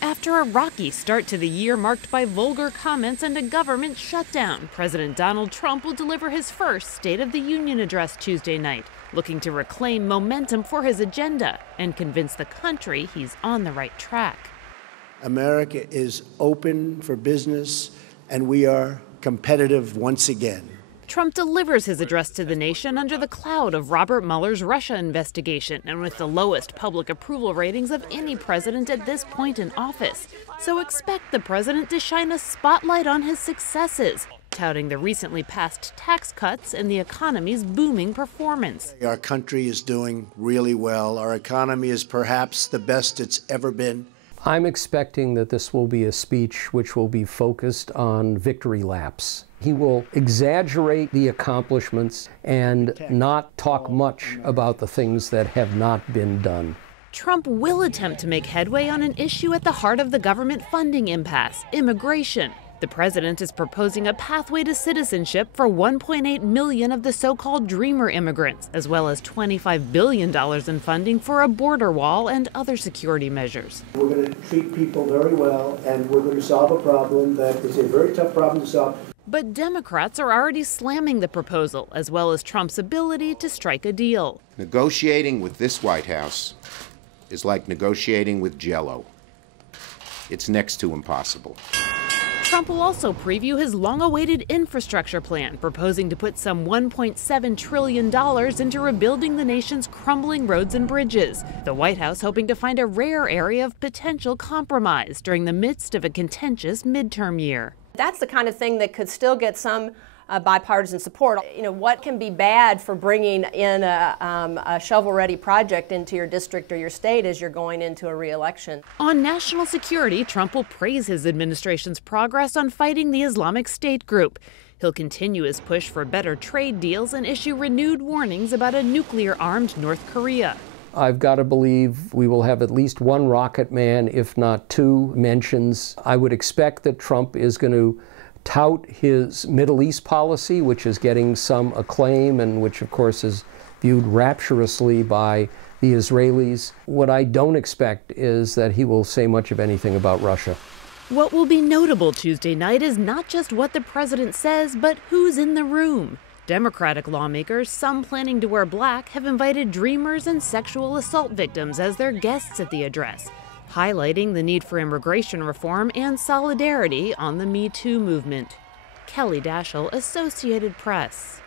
After a rocky start to the year marked by vulgar comments and a government shutdown, President Donald Trump will deliver his first State of the Union address Tuesday night, looking to reclaim momentum for his agenda and convince the country he's on the right track. America is open for business, and we are competitive once again. Trump delivers his address to the nation under the cloud of Robert Mueller's Russia investigation and with the lowest public approval ratings of any president at this point in office. So expect the president to shine a spotlight on his successes, touting the recently passed tax cuts and the economy's booming performance. Our country is doing really well. Our economy is perhaps the best it's ever been. I'm expecting that this will be a speech which will be focused on victory laps. He will exaggerate the accomplishments and not talk much about the things that have not been done. Trump will attempt to make headway on an issue at the heart of the government funding impasse: immigration. The president is proposing a pathway to citizenship for 1.8 million of the so-called dreamer immigrants, as well as $25 billion in funding for a border wall and other security measures. We're going to treat people very well, and we're going to solve a problem that is a very tough problem to solve. But Democrats are already slamming the proposal, as well as Trump's ability to strike a deal. Negotiating with this White House is like negotiating with Jell-O. It's next to impossible. Trump will also preview his long-awaited infrastructure plan, proposing to put some $1.7 trillion into rebuilding the nation's crumbling roads and bridges. The White House hoping to find a rare area of potential compromise during the midst of a contentious midterm year. That's the kind of thing that could still get some bipartisan support. You know, what can be bad for bringing in a shovel-ready project into your district or your state as you're going into a re-election? On national security, Trump will praise his administration's progress on fighting the Islamic State group. He'll continue his push for better trade deals and issue renewed warnings about a nuclear-armed North Korea. I've got to believe we will have at least one rocket man, if not two, mentions. I would expect that Trump is going to tout his Middle East policy, which is getting some acclaim and which, of course, is viewed rapturously by the Israelis. What I don't expect is that he will say much of anything about Russia. What will be notable Tuesday night is not just what the president says, but who's in the room. Democratic lawmakers, some planning to wear black, have invited dreamers and sexual assault victims as their guests at the address, highlighting the need for immigration reform and solidarity on the Me Too movement. Kelly Daschle, Associated Press.